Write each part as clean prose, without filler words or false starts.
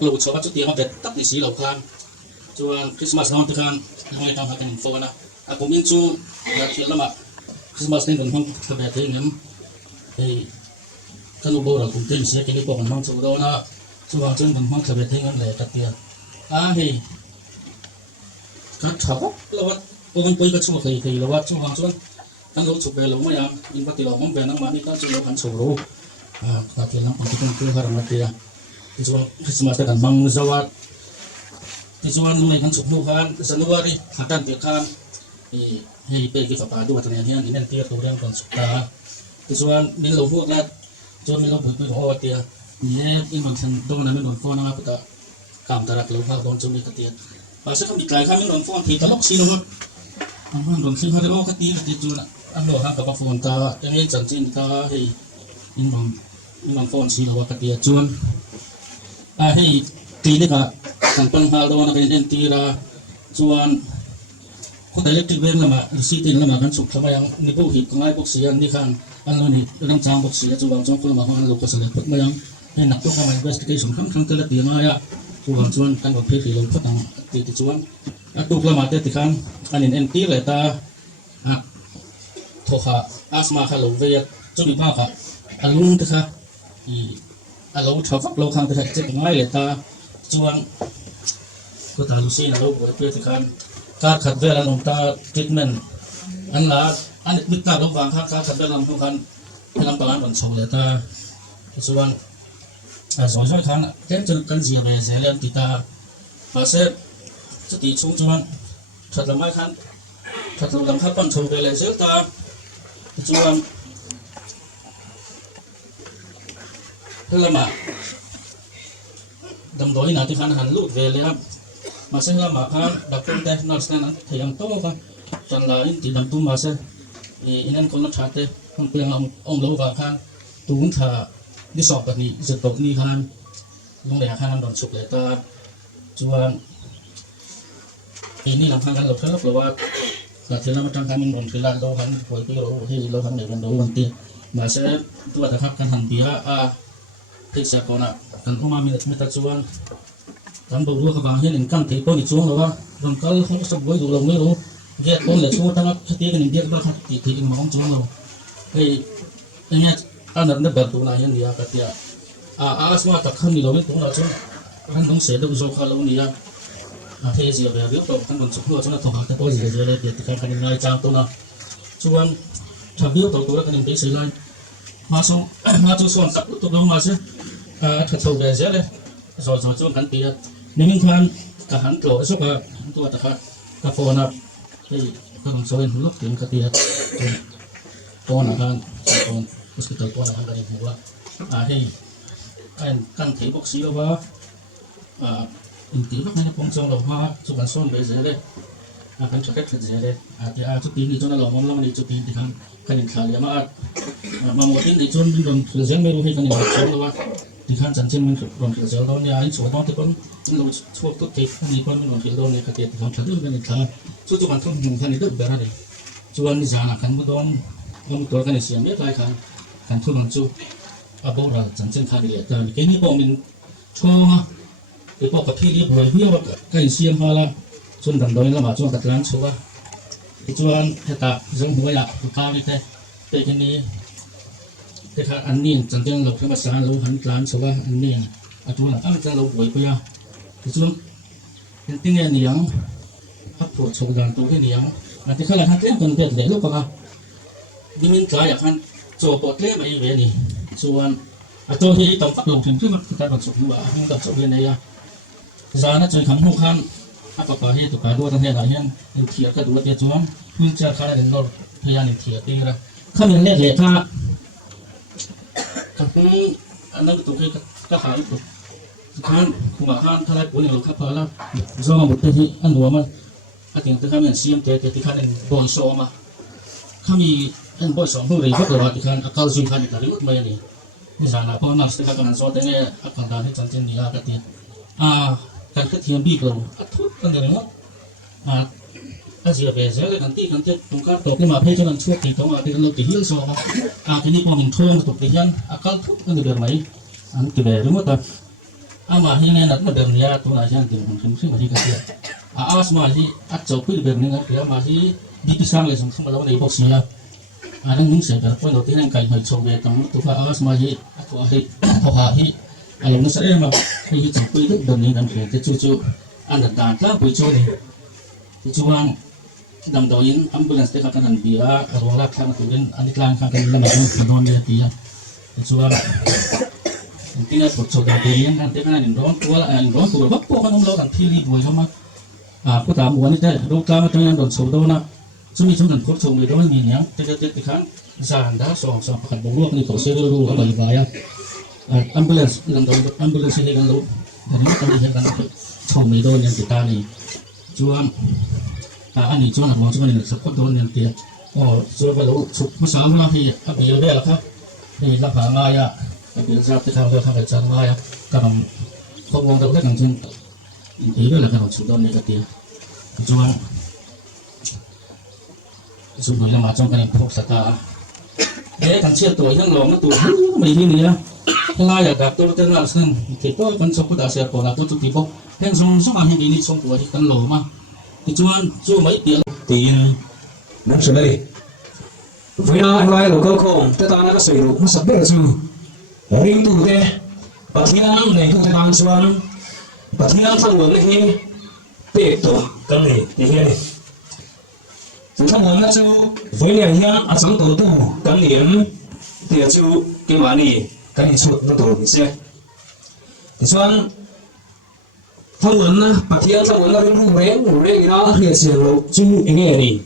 lâu cho các chút tiền họ về tắt thì xí lầu khan cho Christmas năm thì khan ngày tam hạt phô na cũng yên chú là chuyện lắm ạ Christmas nên còn không特別睇咁係跟住冇人cùng tên寫幾啲個人幫做到啦，做話真係特別睇咁嚟特啲係cái thảo là what ông bây giờ chúng thì là what chúng hàng xuân anh đâu chụp về lâu mà ya in bắt đầu ông về nó mà đi ta chúng nó hắn sầu rồi cái tiền nó còn cái công ty hàng kia thì chúng Christmas cái đàn măng zawat thì chúng anh này hắn chụp mua han January hatan tiệt han thì bây giờ phảiดูว่าตอนนี้นี่นั่นเตี้ยตัวเรื่องคนสุดตาที่ส่วนมีเราพวกนั้นจนมีเราเปิดหัวเตี้ยนี่อีกบางสิ่งตรงนั้นไม่โดนฟ้อนนะครับแต่กำตรักเราพาคนจนมีกระเตี้ยภาษาคำบิดไกลข้ามไม่โดนฟ้อนที่ตลกซีโร่มันโดนซีเขาเรียกว่ากระเตี้ยจุนอันโดนห้ามกับฟ้อนตาอย่างนี้จันจินตาให้อีกบางฟ้อนซีโร่ว่ากระเตี้ยจุนให้ตีนี่ก็สังปัญหาเราในเรื่องตีระส่วนคนแต่เล็กที่เว้นละมาซีตินละมากันสุขทำไมยังนี่พวกหิบของไอ้พวกเสียนี่ขันอันนั้นนี่เรื่องจางพวกเสียจุบังจงคนละมาของลูกก็เสด็จพุทธมายังให้นักตัวเข้ามา investigation ครั้งแต่ละเดียมาอ่ะจุบังจวนกันกับเพจที่ลงพุทธังติดจวนตัวละมาเด็ดที่ขันอันนี้เอ็นตีเลยตาโทขาอาสมาขลุ่มเวียจุดบ้าค่ะอันลุงที่ค่ะอันเราชอบฟักเราขังที่ค่ะเจ็บง่ายเลยตาจวนก็ตาลุซีนะเราบวชเพจที่ขันการขัดเวลาลงตาทรีทเมนต์อันละอันนี้มิตรระหว่างการขัดเวลาลงกันให้ลำปางวันสองเลยตาส่วนสองช่วยขันเต็มจนกันเสียไปเสียเรื่องติดตาภาษาสติชุ่มชวนถัดลำไม้ขันถัดลำขับปั้นโชว์ไปเลยเสียตาส่วนเพื่อมาดำโดยหน้าที่ขันหันลูดเวเลยครับมาเส้นละมาพันดับต้นแต่นอสนั้นที่ยังโตกันจันลายที่ดับตุ้มมาเส้นอินันคนนักชาติคนเปลี่ยนองค์โลกาพันตูนถ่าดิสอบแบบนี้จะตกนี่พันลงในอาคารโดนสุกเลยตาจวนนี่ลำพังกันเราเท่ากับว่าการที่เรามาจังการมันโดนคือลานโลกันป่วยที่เราที่เราทำในกันโดนวันตีมาเส้นตัวตะขับกันหันปีละที่เสียก่อนกันเข้ามามีแต่จวนทำตัวรู้กับวางเห็นหนึ่งกั้งถือป้อนอีกช่วงหรือว่าลงก็เขาสบายดูลงไม่รู้แยกป้อนเลยช่วงตั้งแต่ตีกันหนึ่งเดียวก็เขาตีตีกันมองช่วงเราเฮ้ยอย่างเงี้ยอันนั้นเนี่ยแบบตัวนายอย่างเดียวกันเดียวสมาตักขันนี่เราไม่ต้องเราช่วงท่านต้องเสียดูโซ่ขาเราเนี่ยเทเสียแบบเรื่องตัวท่านบนสุขเราช่วงนั้นถอดแต่ป้อนเสียเลยเดี๋ยวติดกันยังไงจางตัวน่ะช่วงถ้าเบี้ยวตัวกันหนึ่งปีเสียเลยมาส่งส่วนสักตัวเรามาเสียถ้าถูกแบบเสียเลยช่วงกันปีในมิ่งพันกระหันโกรธสุกตัวตะขัดกระโฟนับที่กำลังโซนลุกถึงกระเทียมตัวหนักกันตัวกุศลตัวหนักกันกันอีกหัวให้กันถือพวกซีว่าอินทีพวกนี้พงจงหลงมาสุกันโซนเบสเลยกันจะแค่เสียเลยที่จุดปีนี้จนเรามองแล้วมันจุดปีที่กันอีกขาเรียมาหมดที่ในจนเป็นโดนเสียงไม่รู้ให้กันอีกสองหรือว่าที่ขั้นจันทร์มันรวมถึงเซลล์ตอนนี้ไอ้ส่วนตอนที่คนเราช่วงตุ๊กติ๊กนี่คนมันรวมถึงตอนนี้ก็เกิดความทะลุกันอีกครั้งส่วนจุดมันทุ่มหนึ่งคันนี้ก็แบบนั้นเลยส่วนนี้จานะคันมันโดนมันตัวกันเสียงไม่ไกลคันทุ่มมันจู่บอกเราจันทร์ขาดเลยแต่แค่นี้บอกมันช่วงไอ้บอกกับพี่ที่บ่อยเบี้ยวกันเสียงพอละส่วนดังโดยเรามาช่วงกับร้านชัวส่วนเหตุการณ์เรื่องหัวอยากข้าวนี่แต่แค่นี้แต่ถ้าอันนี้จังเดียวเราเพิ่มภาษาเราหันกลางสว่าอันนี้อันตัวนั้นจะเราบ่อยไปอ่ะที่สุดเป็นที่เนี่ยเหนียงพักผ่อนชมการตัวที่เหนียงอันที่เขาเลยหันเล่นกันเด็ดเด็ดลูกก็ดิมินกายอยากหันโจปอดเล่มไอ้เวนี่ส่วนอันตัวที่ต้องฝักลงถึงที่มันการผสมอยู่อ่ะมันกับสมเด็จเนี่ยจานะจนขันหูขันอัปปะเหตุการณ์ด้วยทั้งเหตุการณ์เป็นเทียบกับตัวเดียวจวนเพื่อจะขายในโลกพยานเทียบตีละข้ามีเล่นเลยค่ะอันนั้นตัวที่ก็หายตัวท่านผู้ว่าท่านทลายปุ๋ยเราขับพาแล้วซ้อมหมดที่อันหัวมันอาทิตย์ที่ข้ามีเสียมเตะที่ข้าเป็นบอลโซมาข้ามีอันบอลสองผู้เรียนก็ตัวที่ข้าอาการสุนทรนี่แต่เรื่องไม่ดีนี่สารละเพราะนักสติ๊กเกอร์นั้นโซแต่เนี่ยอาการตาที่จันเจนนี่อาการที่การขึ้นเทียมบีกเราทุกกันเลยนะอาเซียเบสเลยกันที่ตรงการตกที่มาเพื่อจะนั่งช่วยที่ตรงที่เราติดเรื่องโซมาทีนี้พอมันท่วมตกที่ยันอาการทุกกันเดือดไหมอันที่แบบรู้ว่าแต่ ama hingga nak modern ya tu nasi yang tim mungkin masih kasih awas masih acau pun berbeda ya masih dipisah lagi sama lawan ibu sih ya ada yang saya pun waktu yang kain hal coba tamu tu awas masih aku ahli pohai alam nasi saya mah ini campur itu berbeda dan cucu anda datang bucu ni cucuang dam doin ambulans dekat kanan dia ruang laksana kemudian anik langkah kan lemah kedon dia cucuang tinggal bercoba dengan nanti kan ini dong tua bapak kan umur kan pilih dua sama aku tahu wanita luka macam yang don sodo nak cumi dan kau coba dong ini ya tidak kan sanda so pakai bulu ni kau seru lu apa ibarat ambulans ini kan lu dan ini kami kan coba dong yang kita ni cuam ini cuam aku cuma ini sekut dong yang dia oh coba lu masalah ni apa ya dia lah ini lah ya biar saat kita akan cara ya kalau ngomong terus kan cuma itu lah kalau sudah negatif cuma sebenarnya macam kan yang serta kan siapa tuh yang lama tuh begini ya layak dokter tengah sen kita kan cukup dasar pola tuh tipe yang semua yang ini semua kan lama cuma itu tiền nó sẽ đây với ai lai là cơ khổng tất cả nó sử dụng nó sắp được rồi riêng tu thế và thiên này tu thế tam xuân và thiên thăng hướng này tiếp tục cần này thì này thăng hướng là chú với này hiên ở trong tổ tu cần điểm thì chú cái mà này cần điểm suốt nó tổ thì sẽ thì xuân thăng hướng là và thiên thăng hướng là riêng ngủ đấy nó hiện diện lộ chú cái nghề này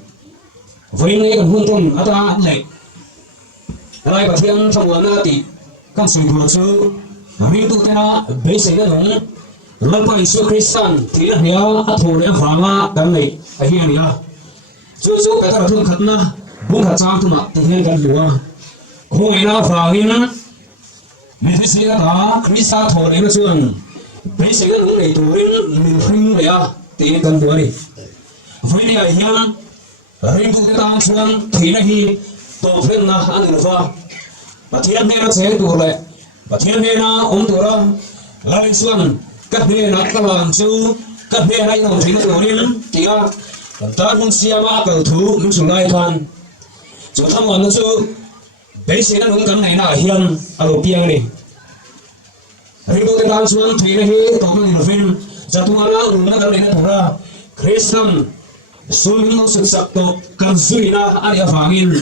với này còn hôn tôn ở ta lệ lại và thiên thăng hướng là thì các sự thừa sư riêng tu thế nào bây giờ nó đúng lần này sư Christian thì là nhiều thủ lĩnh phá ma cái này cái hiện này chú cái thằng thương khát na muốn khát sang tu mà tự nhiên cái gì à không ai nào phá hiện mình thấy gì đó Christian thủ lĩnh nó chuyện bây giờ nó đúng này thủ lĩnh mình khinh vậy à thì cần đuổi đi với này hiện riêng tu thế nào chuyện thì là hi tổ phiên na anh được không và thiên này nó sẽ tụ lại và thiên này nó ông tụ ra lại xuân các này nó các làm chú các này này nó chính là điểm thì à ta không xem mà cầu thủ những số này thôi chúng ta muốn nó chú bây giờ nó cũng cái này là hiền ở đầu tiên này riêng tu cái đàn xuân thì này tổ cái này phim cho tụi nó cái này nó tụ ra Christian suy nó sự sắc tốt cần suy na anh em phá nghìn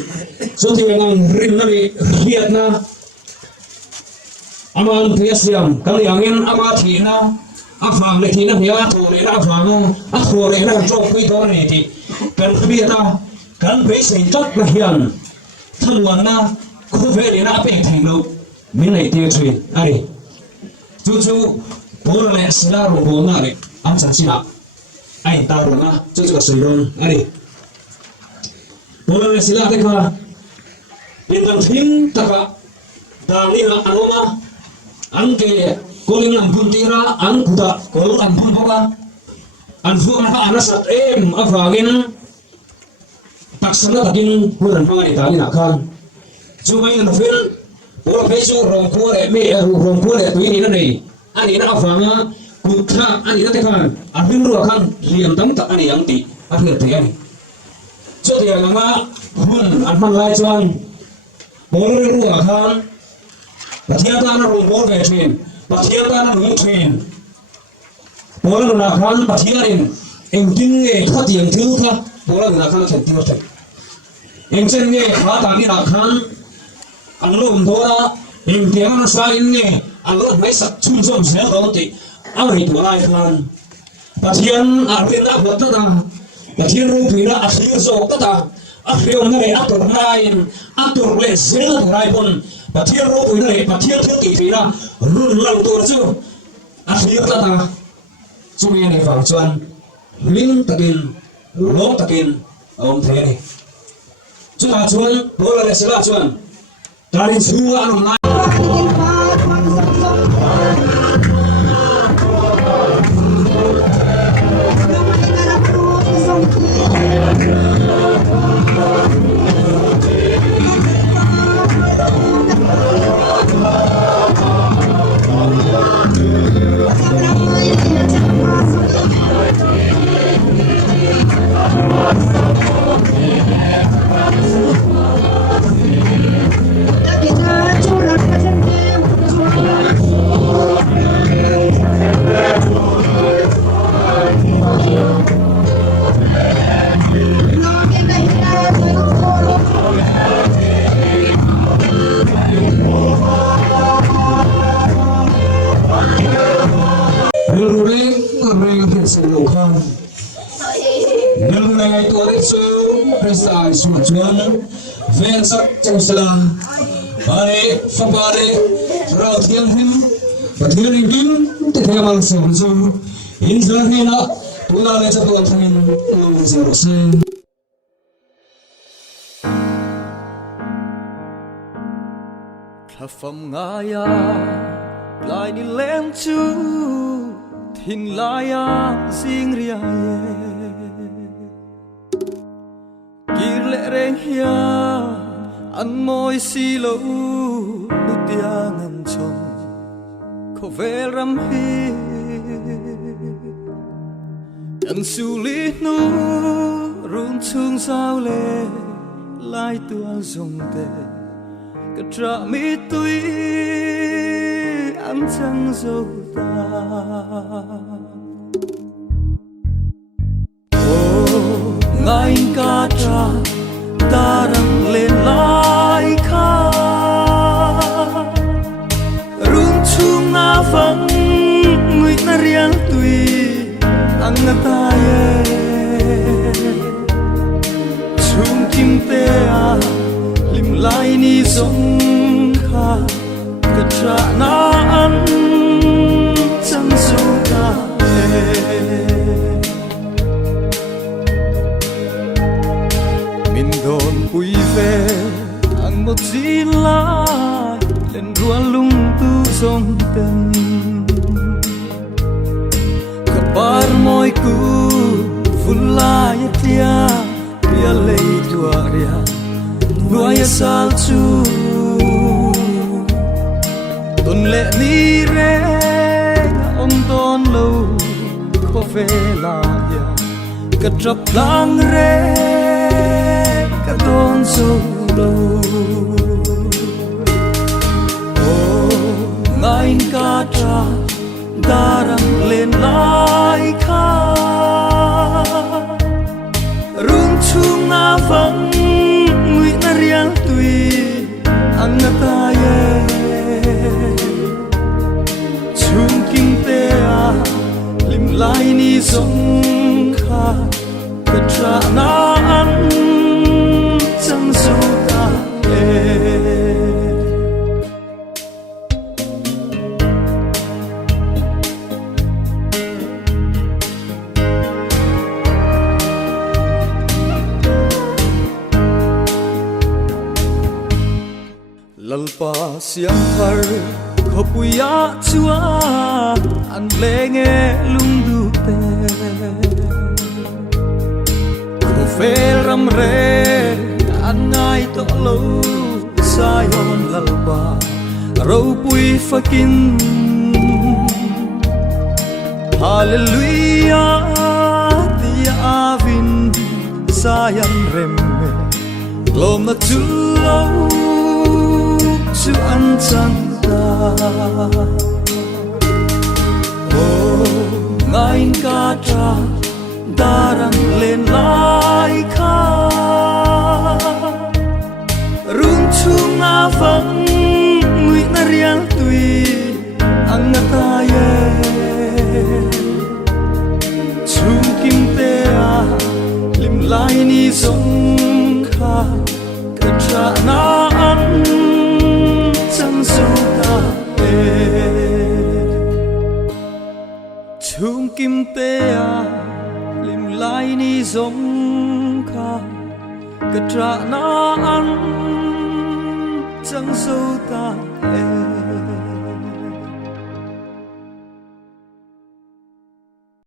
số thì ngang rin nó bị hiệt na aman phía xiêm cái này anh ama thì na áp phá này thì nó phía thủ này áp phá nó áp thủ này nó trong quy tắc này thì cần biết na cần phải sinh chất là hiền thân luận na cứ phải để nó bị thành được mình này tiêu chuẩn ai chú bố này sẽ là bố này anh sản sinh nào anh ta rồi na chú cái sử dụng ai boleh sila teka bintang tim taka dali na anoma angke koling ampun tira ang kuda kolong ampun bola anfu ana anasat afagin taksana tagin bulan pangai tali nakan cuma yang nufil bola pesu rongkore me rongkore tu ini nane ani na afanga kutra ani na teka afin ruakan liam tam tak ani yang ti afir tiani cho thì là mà hun ăn mặn lại cho anh bố nó đi ngủ khang và thiên ta nó rùng bố về thuyền và thiên ta nó rùng thuyền bố nó là khang và thiên đình em tin nghe thoát tiền thứ khác bố nó là khang chuyện tiêu thật em chân nghe khá tạm đi là khang ăn lùm thôi đó em tiếng nó sai nghe ăn lùm mấy sạch chung chung xéo đó thì ăn ấy tuổi lại khang và thiên ăn bên đã vượt tất cả và thiên rung thủy là akhir zo tata akhir ông này atur lain atur le zela thai pun và thiên rung thủy này và thiên thứ tỷ thủy là run lâu tu chứ akhir tata chúng em này vào chuan linh takin lỗ takin ông thế này chúng ta chuan bố là sẽ là chuan ta đi xưa ăn online Mai Sujuan Ven Sak Chau Salam Ai Fapare Rao Thiang Him Pathian Ingin Tiga Mangsa Zu Inzar Hina Tula Le Chatuan Thangin Nung Zero Sen Thà phẩm ngaya lại đi lem chu thìn lại riêng ria kir lệ reng hia ăn môi xì lâu nút tia ngân chôn khổ về ram hi ăn su li nu run chung sao lệ lại tua dùng tê cái trả mi tuy ăn chẳng dâu ta ngài ca trả ta đang lên lại kha rung chung na vắng người na riêng tuy ăn ta ye chung kim te à lim lai ni zong kha ka tra na an chẳng zo ta min don pui ve ang một zin lai lên ruan lung tu zong ten ka par moi ku vun lai tia tia lei tua ria nuaya sal chu tôn lệ ni re om tôn lâu khó về là ya cả trap lang re cả tôn sâu lâu ngài ca tra darang lên lại kha rung chung na vắng người na riang tuy ang ta ye chung kim te a lim lai ni zong kha ka tra na an chẳng zo ta lalpa siang thar khopuya chua an le nge lung du te ko fe ram re an ngai to lo sayon lalpa ro pui fakin hallelujah tia avin sayan remme lom na chu lo chu an chan ta ngài ca tra darang lên lại kha rung chung na vắng người na riang tuy ang ta ye chung kim te a lim lai ni zong kha ka tra na an chẳng zo ta chung kim te a lim lai ni zong kha ka tra na an chẳng zo ta